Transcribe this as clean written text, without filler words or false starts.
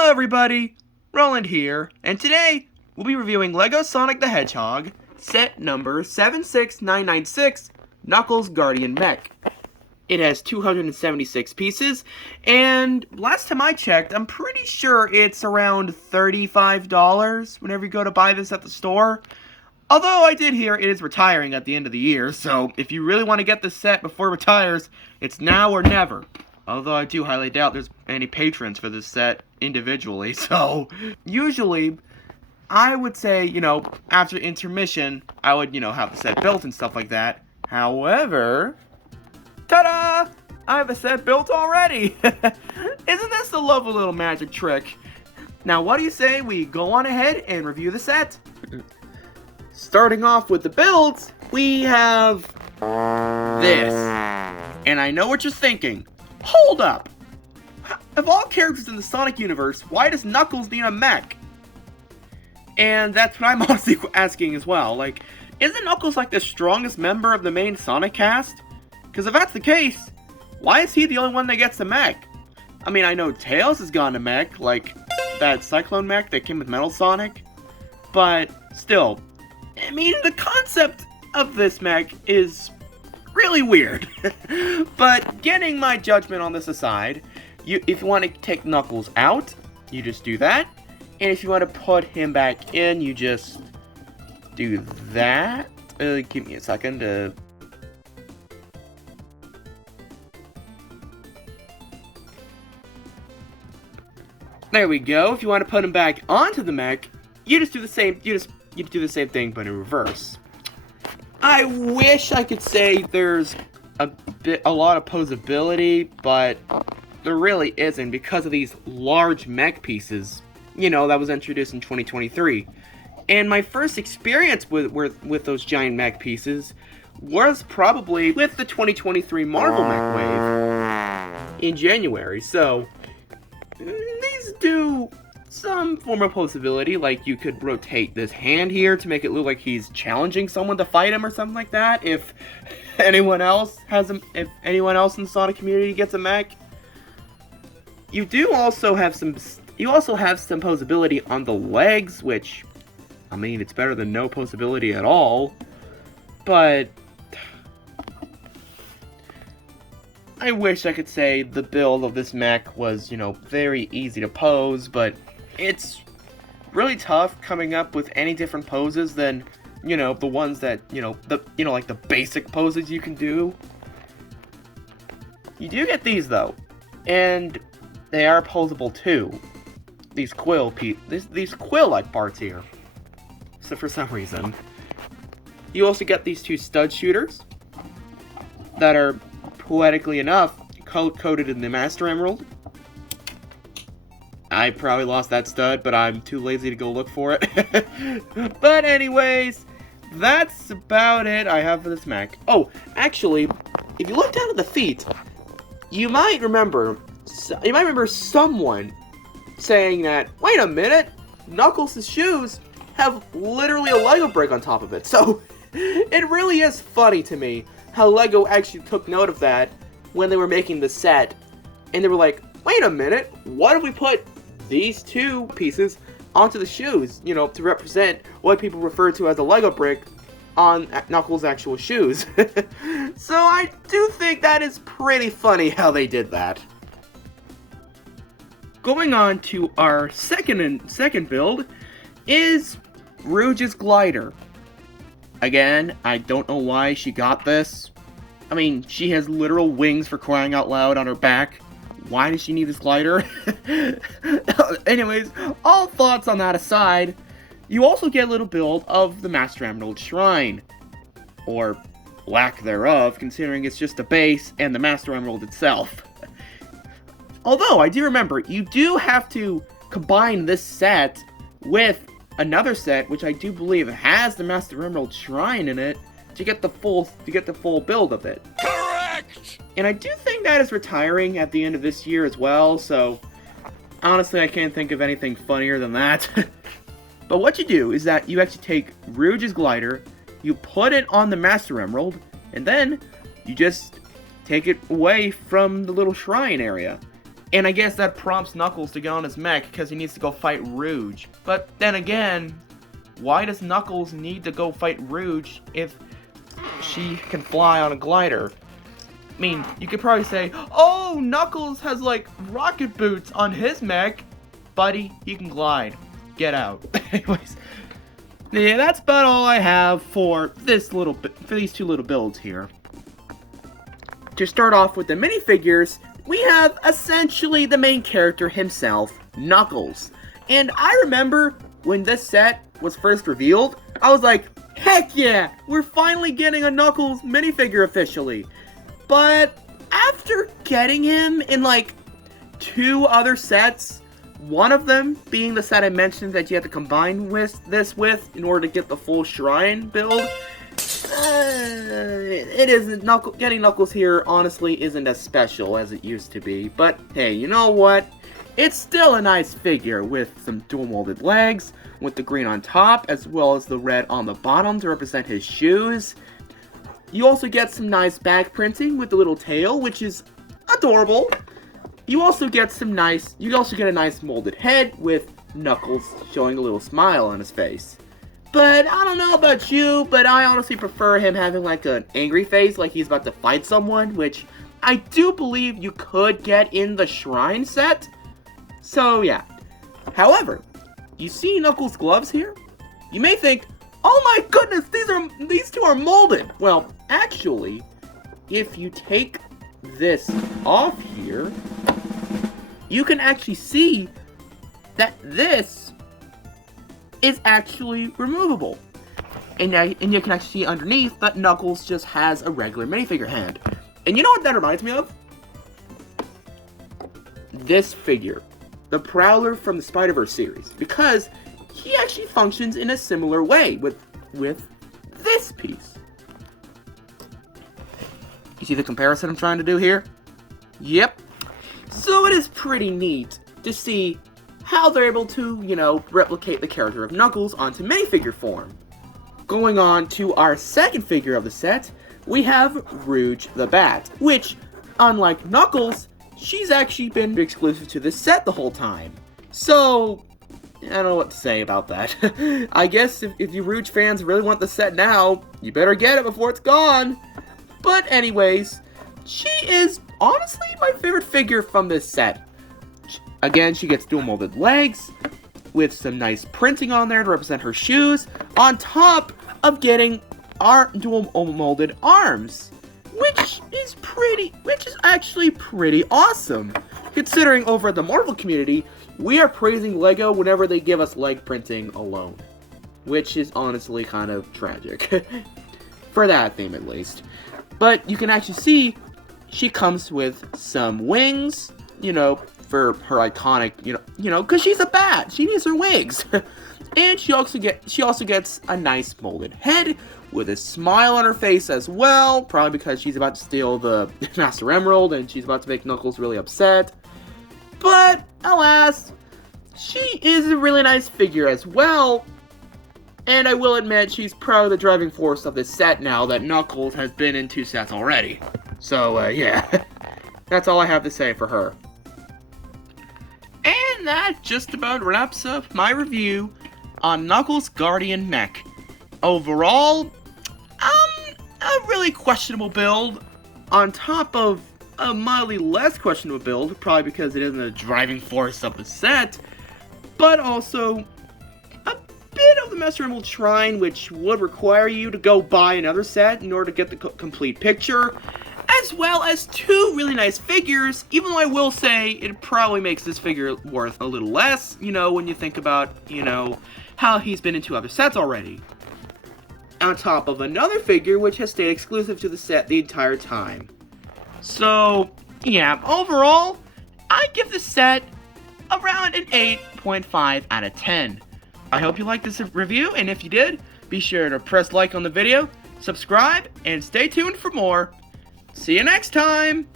Hello everybody, Roland here, and today we'll be reviewing LEGO Sonic the Hedgehog, set number 76996, Knuckles Guardian Mech. It has 276 pieces, and last time I checked, I'm pretty sure it's around $35 whenever you go to buy this at the store. Although I did hear it is retiring at the end of the year, so if you really want to get this set before it retires, it's now or never. Although I do highly doubt there's any patrons for this set individually, so usually I would say, after intermission, I would, have the set built and stuff like that. However, ta-da! I have a set built already! Isn't this a lovely little magic trick? Now, what do you say we go on ahead and review the set? Starting off with the builds, we have this. And I know what you're thinking. Hold up! Of all characters in the Sonic universe, why does Knuckles need a mech? And that's what I'm honestly asking as well. Isn't Knuckles the strongest member of the main Sonic cast? Because if that's the case, why is he the only one that gets a mech? I mean, I know Tails has gotten a mech, like that Cyclone mech that came with Metal Sonic. But still, I mean, the concept of this mech is really weird. But getting my judgment on this aside, if you want to take Knuckles out, you just do that. And if you want to put him back in, you just do that. Give me a second to... There we go. If you want to put him back onto the mech, you just do the same. You do the same thing, but in reverse. I wish I could say there's a lot of posability, but there really isn't because of these large mech pieces, that was introduced in 2023. And my first experience with those giant mech pieces was probably with the 2023 Marvel Mech Wave in January. So these do some form of possibility, like you could rotate this hand here to make it look like he's challenging someone to fight him or something like that. If anyone else in the Sonic community gets a mech, you also have some posability on the legs, which, I mean, it's better than no posability at all. But I wish I could say the build of this mech was, very easy to pose, but it's really tough coming up with any different poses than, the ones that, like the basic poses you can do. You do get these, though, and they are posable, too. These quill-like parts here. So for some reason. You also get these two stud shooters that are, poetically enough, coated in the Master Emerald. I probably lost that stud, but I'm too lazy to go look for it. But anyways, that's about it I have for this mech. Oh, actually, if you look down at the feet, you might remember someone saying that, wait a minute, Knuckles' shoes have literally a Lego brick on top of it. So it really is funny to me how Lego actually took note of that when they were making the set. And they were like, wait a minute, what if we put these two pieces onto the shoes, to represent what people refer to as a Lego brick on Knuckles' actual shoes. So I do think that is pretty funny how they did that. Going on to our second build is Rouge's glider. Again, I don't know why she got this. I mean, she has literal wings, for crying out loud, on her back. Why does she need this glider? Anyways, all thoughts on that aside, you also get a little build of the Master Emerald Shrine. Or lack thereof, considering it's just a base and the Master Emerald itself. Although, I do remember, you do have to combine this set with another set, which I do believe has the Master Emerald Shrine in it, to get the full build of it. Correct! And I do think that is retiring at the end of this year as well, so honestly I can't think of anything funnier than that. But what you do is that you actually take Rouge's glider, you put it on the Master Emerald, and then you just take it away from the little shrine area. And I guess that prompts Knuckles to get on his mech because he needs to go fight Rouge. But then again, why does Knuckles need to go fight Rouge if she can fly on a glider? I mean, you could probably say, oh, Knuckles has like rocket boots on his mech. Buddy, he can glide. Get out. Anyways, yeah, that's about all I have for these two little builds here. To start off with the minifigures, we have essentially the main character himself, Knuckles. And I remember when this set was first revealed, I was like, heck yeah, we're finally getting a Knuckles minifigure officially. But after getting him in like 2 other sets, one of them being the set I mentioned that you have to combine this with in order to get the full shrine build, it isn't. Getting Knuckles here honestly isn't as special as it used to be. But hey, you know what? It's still a nice figure with some dual molded legs, with the green on top as well as the red on the bottom to represent his shoes. You also get some nice back printing with the little tail, which is adorable. You also get a nice molded head with Knuckles showing a little smile on his face. But I don't know about you, but I honestly prefer him having like an angry face, like he's about to fight someone, which I do believe you could get in the Shrine set. So yeah. However, you see Knuckles' gloves here? You may think, oh my goodness, these two are molded. Well, actually, if you take this off here, you can actually see that this is actually removable. And you can actually see underneath that Knuckles just has a regular minifigure hand. And you know what that reminds me of? This figure, the Prowler from the Spider-Verse series, because he actually functions in a similar way with this piece. You see the comparison I'm trying to do here? Yep. So it is pretty neat to see how they're able to, replicate the character of Knuckles onto minifigure form. Going on to our second figure of the set, we have Rouge the Bat, which, unlike Knuckles, she's actually been exclusive to this set the whole time. So, I don't know what to say about that. I guess if you Rouge fans really want the set now, you better get it before it's gone. But anyways, she is honestly my favorite figure from this set. Again, she gets dual molded legs with some nice printing on there to represent her shoes, on top of getting our dual molded arms, which is actually pretty awesome. Considering over at the Marvel community, we are praising LEGO whenever they give us leg printing alone, which is honestly kind of tragic. For that theme at least. But you can actually see she comes with some wings, for her iconic, because she's a bat. She needs her wings. And she also gets a nice molded head with a smile on her face as well, probably because she's about to steal the Master Emerald and she's about to make Knuckles really upset. But alas, she is a really nice figure as well. And I will admit, she's probably the driving force of this set now that Knuckles has been in 2 sets already. So, yeah. That's all I have to say for her. And that just about wraps up my review on Knuckles Guardian Mech. Overall, a really questionable build on top of a mildly less questionable build, probably because it isn't a driving force of the set, but also a bit of the Master Emerald Shrine, which would require you to go buy another set in order to get the complete picture, as well as 2 really nice figures, even though I will say it probably makes this figure worth a little less, when you think about, how he's been in 2 other sets already. On top of another figure which has stayed exclusive to the set the entire time. So, yeah, overall, I give the set around an 8.5 out of 10. I hope you liked this review, and if you did, be sure to press like on the video, subscribe, and stay tuned for more. See you next time!